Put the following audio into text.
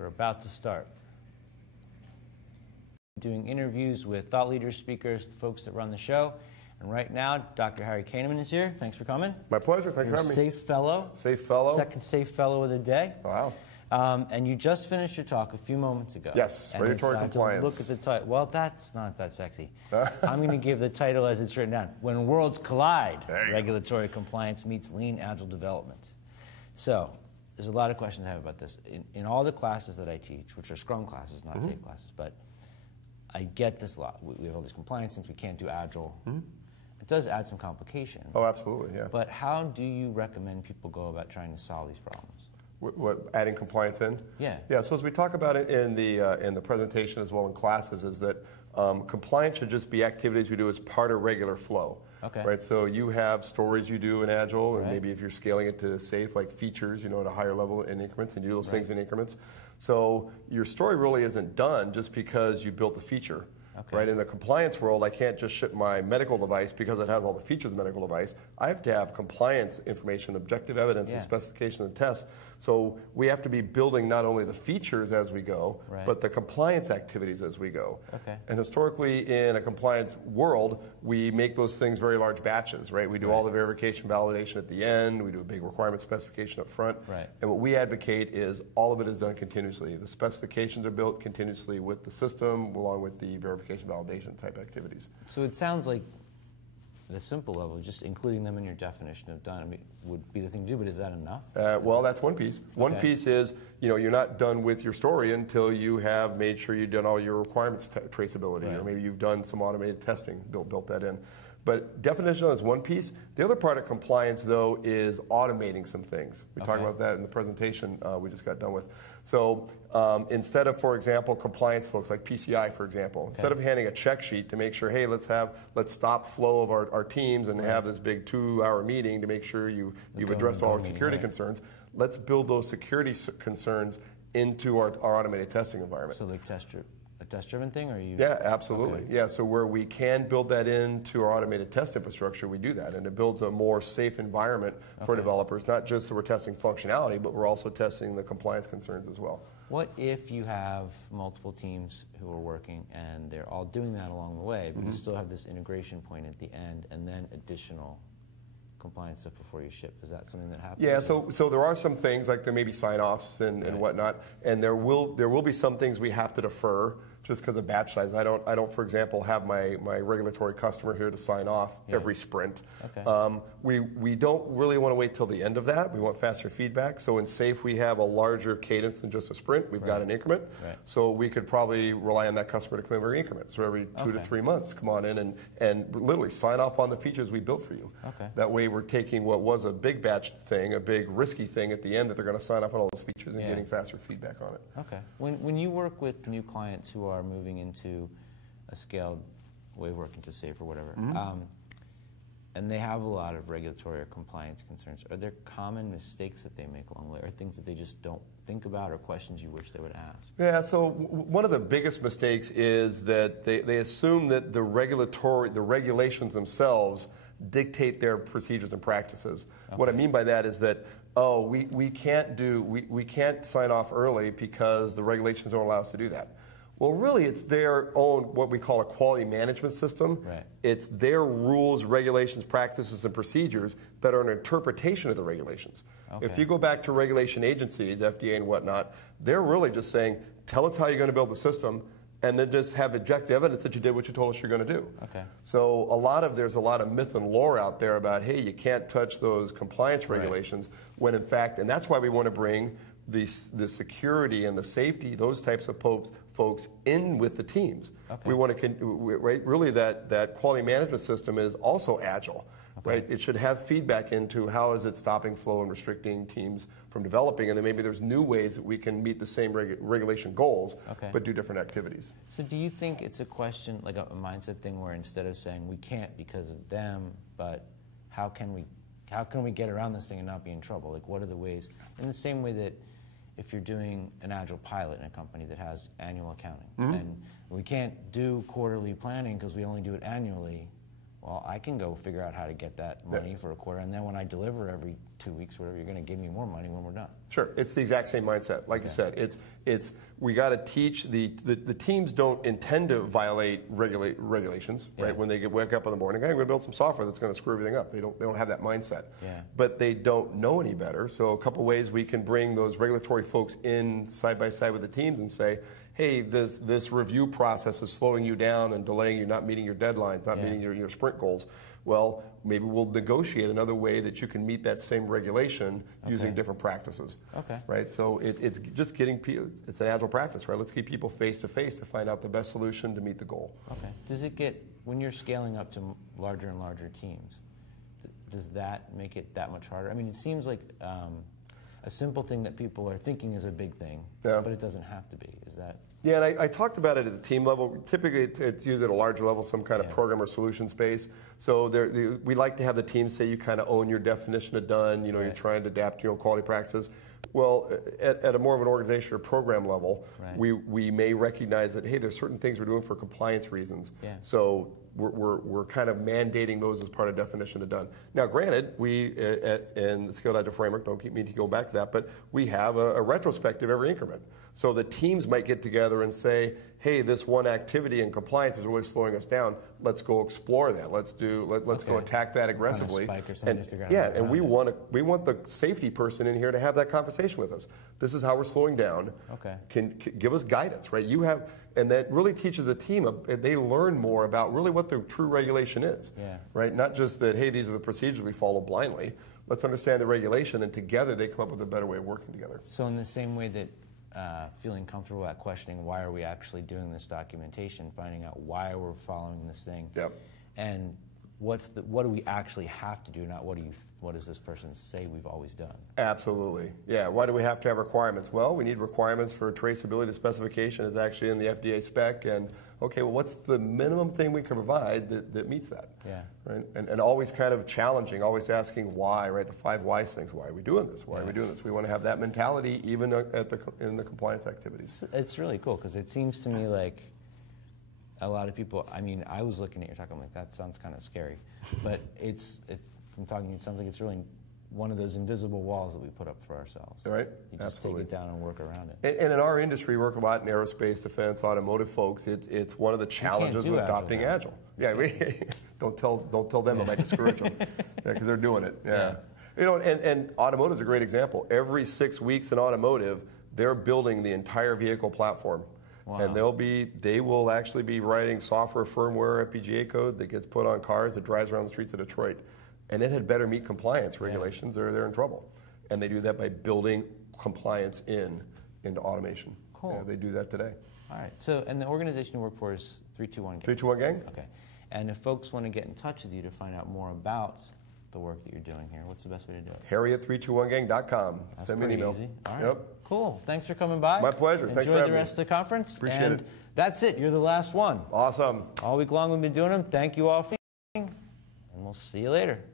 We're about to start. Doing interviews with thought leaders, speakers, the folks that run the show. And right now, Dr. Harry Koehnemann is here. Thanks for coming. My pleasure. Thanks for having me. Safe fellow. Safe fellow. Second safe fellow of the day. Wow. And you just finished your talk a few moments ago. Yes, regulatory compliance. Look at the title. Well, that's not that sexy. I'm going to give the title as it's written down. When Worlds Collide, Regulatory Compliance Meets Lean Agile Development. So, there's a lot of questions I have about this. In all the classes that I teach, which are Scrum classes, not safe classes, but I get this a lot. We have all these compliance things. We can't do Agile. It does add some complication. Oh, absolutely, yeah. But how do you recommend people go about trying to solve these problems? What, adding compliance in? Yeah. Yeah, so as we talk about it in the presentation as well in classes is that compliance should just be activities we do as part of regular flow. Okay. Right, so you have stories you do in Agile, and maybe if you're scaling it to safe, like features, at a higher level in increments, and you do those things in increments. So your story really isn't done just because you built the feature. Okay. Right, in the compliance world, I can't just ship my medical device because it has all the features of the medical device. I have to have compliance information, objective evidence, and specifications and tests. So we have to be building not only the features as we go, but the compliance activities as we go. Okay. And historically, in a compliance world, we make those things very large batches, right? We do all the verification validation at the end. We do a big requirement specification up front. Right. And what we advocate is all of it is done continuously. The specifications are built continuously with the system, along with the verification validation type activities. So it sounds like, at a simple level, just including them in your definition of done would be the thing to do, but is that enough? Well, that's one piece. One piece is, you're not done with your story until you have made sure you've done all your requirements traceability, or maybe you've done some automated testing, built that in. But definition is one piece. The other part of compliance, though, is automating some things. We talked about that in the presentation we just got done with. So instead of, for example, compliance folks like PCI, for example, instead of handing a check sheet to make sure, hey, let's stop flow of our teams and have this big 2-hour meeting to make sure you've addressed all our security concerns, let's build those security concerns into our automated testing environment. So like a test-driven thing, or you? Yeah, absolutely. Yeah, so where we can build that into our automated test infrastructure, we do that, and it builds a more safe environment for developers. Not just that we're testing functionality, but we're also testing the compliance concerns as well. What if you have multiple teams who are working and they're all doing that along the way, but you still have this integration point at the end, and then additional compliance stuff before you ship? Is that something that happens? Yeah, so there are some things like there may be sign-offs and whatnot, and there will be some things we have to defer just because of batch size. I don't, for example, have my regulatory customer here to sign off every sprint. Okay. We don't really want to wait till the end of that. We want faster feedback. So in SAFE, we have a larger cadence than just a sprint. We've got an increment. So we could probably rely on that customer to come in every increment. So every 2 to 3 months, come on in and literally sign off on the features we built for you. That way we're taking what was a big batch thing, a big risky thing at the end that they're going to sign off on all those features and getting faster feedback on it. Okay. When you work with new clients who are moving into a scaled way of working to SAFE or whatever, and they have a lot of regulatory or compliance concerns, are there common mistakes that they make along the way, or things that they just don't think about, or questions you wish they would ask? Yeah, so one of the biggest mistakes is that they assume that the regulations themselves dictate their procedures and practices. What I mean by that is that, we can't sign off early because the regulations don't allow us to do that. Well, really, it's their own, what we call a quality management system. It's their rules, regulations, practices, and procedures that are an interpretation of the regulations. If you go back to regulation agencies, FDA and whatnot, they're really just saying, tell us how you're going to build the system, and then just have objective evidence that you did what you told us you're going to do. So there's a lot of myth and lore out there about, hey, you can't touch those compliance regulations, when in fact, and that's why we want to bring the security and the safety, those types of folks in with the teams. We want to, really that quality management system is also agile. Right? It should have feedback into how is it stopping flow and restricting teams from developing, and then maybe there's new ways that we can meet the same regulation goals, but do different activities. So do you think it's a question, like a mindset thing, where instead of saying we can't because of them, but how can we get around this thing and not be in trouble? Like, what are the ways? In the same way that if you're doing an Agile pilot in a company that has annual accounting, and we can't do quarterly planning because we only do it annually, well, I can go figure out how to get that money for a quarter, and then when I deliver every 2 weeks, whatever, you're going to give me more money when we're done. Sure, it's the exact same mindset. Like you said, we got to teach the teams don't intend to violate regulations, right? When they wake up in the morning, hey, I'm going to build some software that's going to screw everything up. They don't have that mindset. Yeah. But they don't know any better. So a couple ways we can bring those regulatory folks in side by side with the teams and say, hey, this review process is slowing you down and delaying you, not meeting your deadlines, not meeting your sprint goals. Well, maybe we'll negotiate another way that you can meet that same regulation using different practices. Okay. Right? So it's just getting people, it's an agile practice, right? Let's keep people face to face to find out the best solution to meet the goal. Okay. Does it get, when you're scaling up to larger and larger teams, does that make it that much harder? I mean, it seems like a simple thing that people are thinking is a big thing, but it doesn't have to be. Is that? Yeah, and I talked about it at the team level. Typically, it's used at a larger level, some kind of program or solution space. So we like to have the team say you kind of own your definition of done. You know, you're trying to adapt your own quality practices. Well, at a more of an organization or program level, we may recognize that, hey, there's certain things we're doing for compliance reasons. Yeah. So we're kind of mandating those as part of definition of done. Now, granted, we in the Scaled Agile framework, don't keep me to go back to that, but we have a retrospective every increment. So the teams might get together and say, hey, this one activity in compliance is really slowing us down. Let's go explore that. Let's go attack that aggressively. Kind of spike or something to figure out and we want the safety person in here to have that conversation with us. This is how we're slowing down. Okay. Can give us guidance, right? And that really teaches the team. They learn more about really what the true regulation is, right? Not just that, hey, these are the procedures we follow blindly. Let's understand the regulation, and together they come up with a better way of working together. So in the same way that feeling comfortable at questioning why are we actually doing this documentation, finding out why we're following this thing, and what do we actually have to do, not what does this person say we've always done? Absolutely. Yeah. Why do we have to have requirements? Well, we need requirements for traceability specification is actually in the FDA spec, and okay, well, what's the minimum thing we can provide that meets that? Yeah. Right? And always kind of challenging, always asking why, right? The 5 whys things. Why are we doing this? Why are we doing this? We want to have that mentality even in the compliance activities. It's really cool because it seems to me like a lot of people, I mean, I was looking at your talk, I'm like, that sounds kind of scary. But it's from talking to you, it sounds like it's really one of those invisible walls that we put up for ourselves. Right. You just take it down and work around it. And in our industry, we work a lot in aerospace, defense, automotive folks. It's one of the challenges of adopting Agile. Yeah, don't tell them to make a screw-up, because they're doing it. Yeah. You know, and automotive is a great example. Every 6 weeks in automotive, they're building the entire vehicle platform. Wow. And they will actually be writing software, firmware, FPGA code that gets put on cars that drives around the streets of Detroit. And it had better meet compliance regulations or they're in trouble. And they do that by building compliance into automation. Cool. Yeah, they do that today. All right. So, and the organization you work for is 321 Gang? 321 Gang? Okay. And if folks want to get in touch with you to find out more about the work that you're doing here, what's the best way to do it? Harry@321gang.com. That's Send me an email. Easy. All right. Yep. Cool. Thanks for coming by. My pleasure. Enjoy Thanks for having the rest of the conference. Appreciate it. That's it. You're the last one. Awesome. All week long we've been doing them. Thank you all for and we'll see you later.